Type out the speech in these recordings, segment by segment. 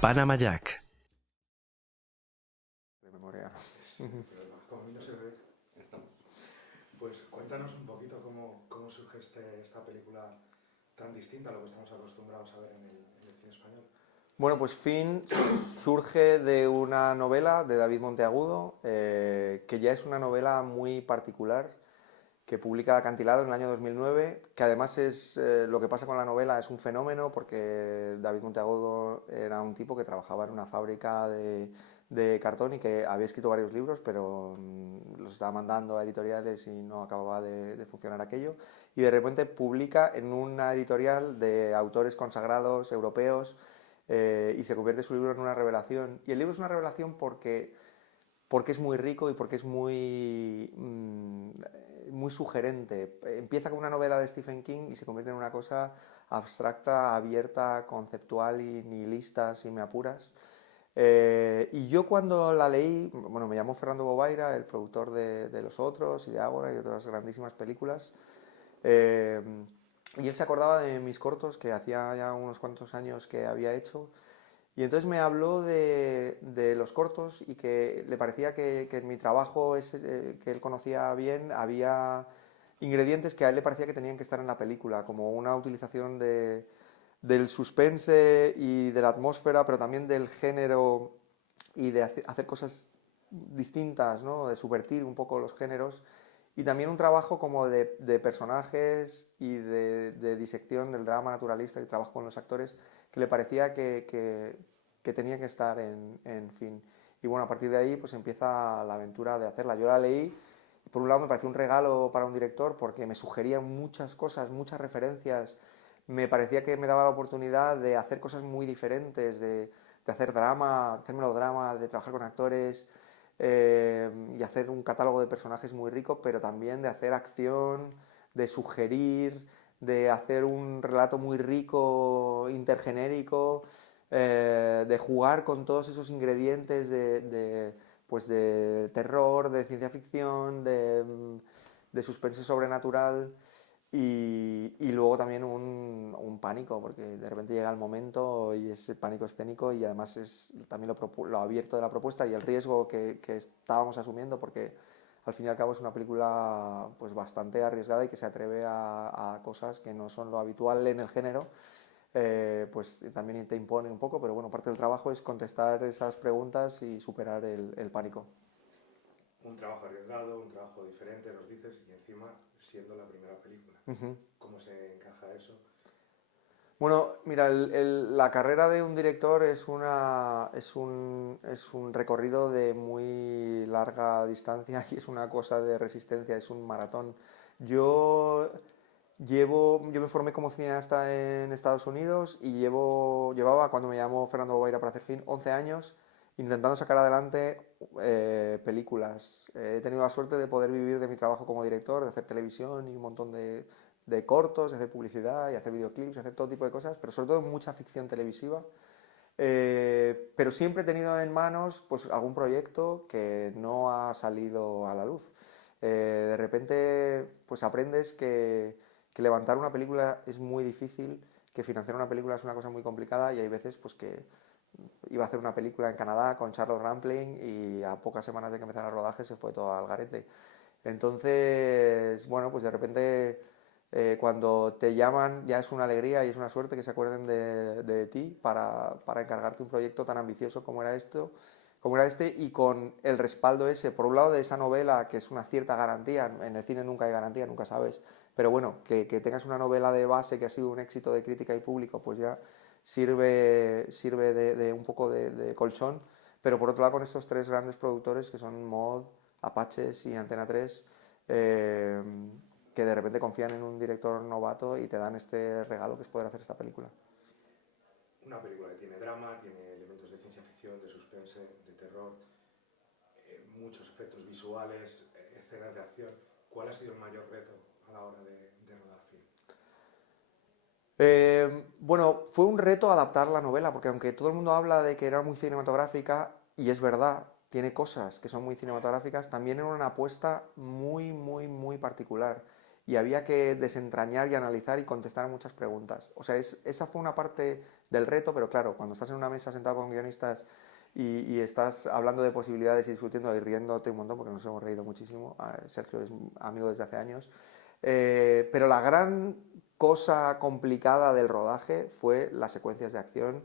Panama Jack. De memoria. Pero como a mí no se ve, pues cuéntanos un poquito cómo surge esta película tan distinta a lo que estamos acostumbrados a ver en el cine español. Bueno, pues Fin surge de una novela de David Monteagudo, que ya es una novela muy particular, que publica Acantilado en el año 2009, que además es lo que pasa con la novela es un fenómeno porque David Monteagudo era un tipo que trabajaba en una fábrica de cartón y que había escrito varios libros, pero los estaba mandando a editoriales y no acababa de funcionar aquello. Y de repente publica en una editorial de autores consagrados europeos y se convierte su libro en una revelación. Y el libro es una revelación porque es muy rico y porque es muy sugerente. Empieza con una novela de Stephen King y se convierte en una cosa abstracta, abierta, conceptual y nihilista, si me apuras. Y yo cuando la leí, bueno, me llamó Fernando Bobaira, el productor de Los Otros y de Ágora y de otras grandísimas películas, eh, y él se acordaba de mis cortos que hacía ya unos cuantos años que había hecho, y entonces me habló de los cortos y que le parecía que en mi trabajo que él conocía bien había ingredientes que a él le parecía que tenían que estar en la película, como una utilización del suspense y de la atmósfera, pero también del género y de hacer cosas distintas, ¿no? De subvertir un poco los géneros y también un trabajo como de personajes y de disección del drama naturalista y trabajo con los actores que le parecía que tenía que estar en Fin. Y bueno, a partir de ahí pues empieza la aventura de hacerla. Yo la leí y por un lado me pareció un regalo para un director porque me sugería muchas cosas, muchas referencias. Me parecía que me daba la oportunidad de hacer cosas muy diferentes, de hacer drama, hacer melodrama, de trabajar con actores y hacer un catálogo de personajes muy rico, pero también de hacer acción, de sugerir, de hacer un relato muy rico, intergenérico, de jugar con todos esos ingredientes pues de terror, de ciencia ficción, de suspense sobrenatural y luego también un pánico, porque de repente llega el momento y es el pánico escénico y además es también lo abierto de la propuesta y el riesgo que estábamos asumiendo, porque al fin y al cabo es una película pues bastante arriesgada y que se atreve a cosas que no son lo habitual en el género, pues también te impone un poco, pero bueno, parte del trabajo es contestar esas preguntas y superar el pánico. Un trabajo arriesgado, un trabajo diferente, nos dices, y encima siendo la primera película. Uh-huh. ¿Cómo se encaja eso? Bueno, mira, la carrera de un director es un recorrido de muy larga distancia y es una cosa de resistencia, es un maratón. Yo yo me formé como cineasta en Estados Unidos y llevaba, cuando me llamó Fernando Bobaira para hacer Fin, 11 años intentando sacar adelante películas. He tenido la suerte de poder vivir de mi trabajo como director, de hacer televisión y un montón de cortos, de hacer publicidad y hacer videoclips, y hacer todo tipo de cosas, pero sobre todo mucha ficción televisiva. Pero siempre he tenido en manos pues, algún proyecto que no ha salido a la luz. De repente pues aprendes que levantar una película es muy difícil, que financiar una película es una cosa muy complicada y hay veces pues que iba a hacer una película en Canadá con Charlotte Rampling y a pocas semanas de que empezara el rodaje se fue todo al garete. Entonces, bueno, pues de repente cuando te llaman ya es una alegría y es una suerte que se acuerden de ti para encargarte un proyecto tan ambicioso como era esto, como era este, y con el respaldo ese, por un lado de esa novela que es una cierta garantía, en el cine nunca hay garantía, nunca sabes, pero bueno, que tengas una novela de base que ha sido un éxito de crítica y público, pues ya sirve de un poco de colchón, pero por otro lado con estos tres grandes productores que son Mod, Apaches y Antena 3, eh, que de repente confían en un director novato y te dan este regalo que es poder hacer esta película. Una película que tiene drama, tiene elementos de ciencia ficción, de suspense, de terror, muchos efectos visuales, escenas de acción. ¿Cuál ha sido el mayor reto a la hora de rodar Film? Bueno, fue un reto adaptar la novela, porque aunque todo el mundo habla de que era muy cinematográfica, y es verdad, tiene cosas que son muy cinematográficas, también era una apuesta muy particular. y había que desentrañar y analizar y contestar a muchas preguntas. O sea, esa fue una parte del reto, pero claro, cuando estás en una mesa sentado con guionistas y estás hablando de posibilidades y discutiendo y riéndote un montón, porque nos hemos reído muchísimo, Sergio es amigo desde hace años, pero la gran cosa complicada del rodaje fue las secuencias de acción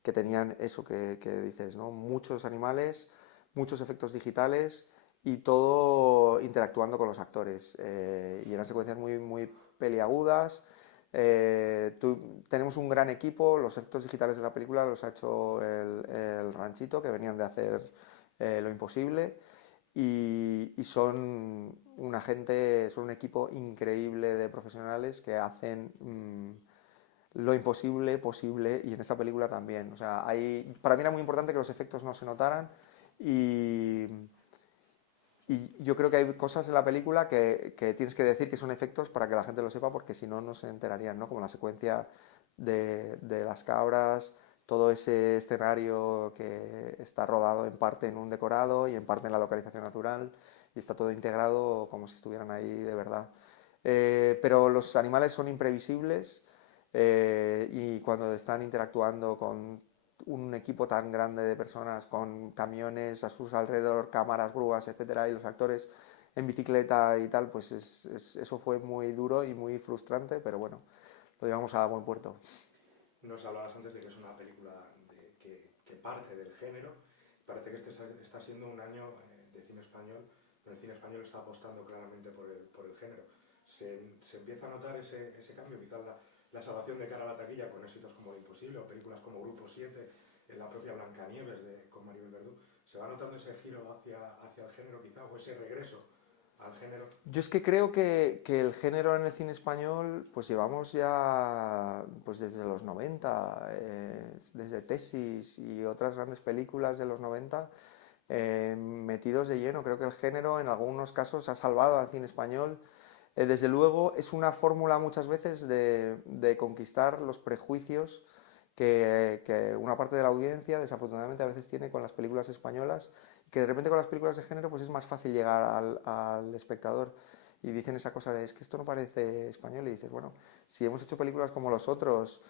que tenían eso que dices, ¿no? Muchos animales, muchos efectos digitales y todo interactuando con los actores. Y eran secuencias muy, muy peliagudas. Tenemos un gran equipo, los efectos digitales de la película los ha hecho el Ranchito, que venían de hacer Lo Imposible, y son una gente, son un equipo increíble de profesionales que hacen lo imposible posible, y en esta película también. O sea, para mí era muy importante que los efectos no se notaran y, y yo creo que hay cosas en la película que tienes que decir que son efectos para que la gente lo sepa, porque si no, no se enterarían, ¿no? Como la secuencia de las cabras, todo ese escenario que está rodado en parte en un decorado y en parte en la localización natural, y está todo integrado como si estuvieran ahí de verdad. Pero los animales son imprevisibles, y cuando están interactuando con un equipo tan grande de personas, con camiones a sus alrededor, cámaras, grúas, etcétera, y los actores en bicicleta y tal, pues eso fue muy duro y muy frustrante, pero bueno, lo llevamos a buen puerto. Nos hablabas antes de que es una película que parte del género. Parece que este está siendo un año de cine español, pero el cine español está apostando claramente por el género. Se empieza a notar ese cambio, quizás la salvación de cara a la taquilla con éxitos como Lo Imposible o películas como Grupo 7, la propia Blancanieves con Maribel Verdú. ¿Se va notando ese giro hacia el género quizá, o ese regreso al género? Yo es que creo que el género en el cine español, pues llevamos ya pues desde los 90, desde Tesis y otras grandes películas de los 90, metidos de lleno. Creo que el género en algunos casos ha salvado al cine español. Desde luego es una fórmula muchas veces de conquistar los prejuicios que una parte de la audiencia desafortunadamente a veces tiene con las películas españolas, que de repente con las películas de género pues es más fácil llegar al espectador, y dicen esa cosa de es que esto no parece español, y dices, bueno, si hemos hecho películas como Los Otros,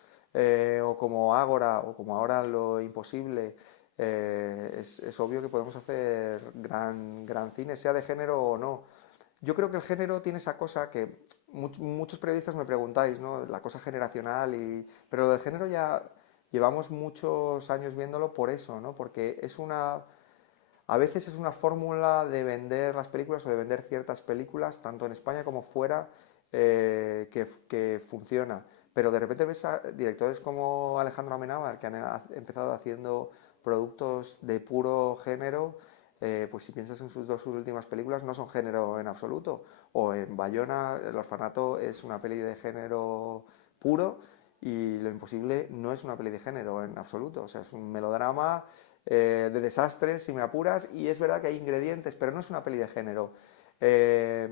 o como Ágora, o como ahora Lo Imposible, es obvio que podemos hacer gran cine, sea de género o no. Yo creo que el género tiene esa cosa que muchos periodistas me preguntáis, ¿no? La cosa generacional, pero del género ya llevamos muchos años viéndolo por eso, ¿no? Porque a veces es una fórmula de vender las películas o de vender ciertas películas, tanto en España como fuera, que funciona. Pero de repente ves a directores como Alejandro Amenábar, que han empezado haciendo productos de puro género. Pues si piensas en sus dos últimas películas, no son género en absoluto. O en Bayona, El Orfanato es una peli de género puro, y Lo Imposible no es una peli de género en absoluto. O sea, es un melodrama de desastres, si me apuras, y es verdad que hay ingredientes, pero no es una peli de género. Eh,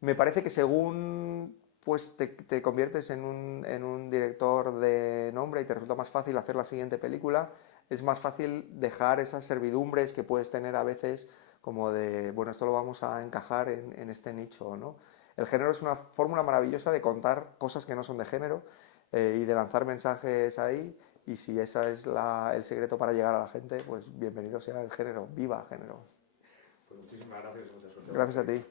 Me parece que según pues te conviertes en un director de nombre y te resulta más fácil hacer la siguiente película, es más fácil dejar esas servidumbres que puedes tener a veces, como de, bueno, esto lo vamos a encajar en este nicho, ¿no? El género es una fórmula maravillosa de contar cosas que no son de género, y de lanzar mensajes ahí, y si ese es el secreto para llegar a la gente, pues bienvenido sea el género, viva el género. Pues muchísimas gracias y mucha suerte. Gracias a ti.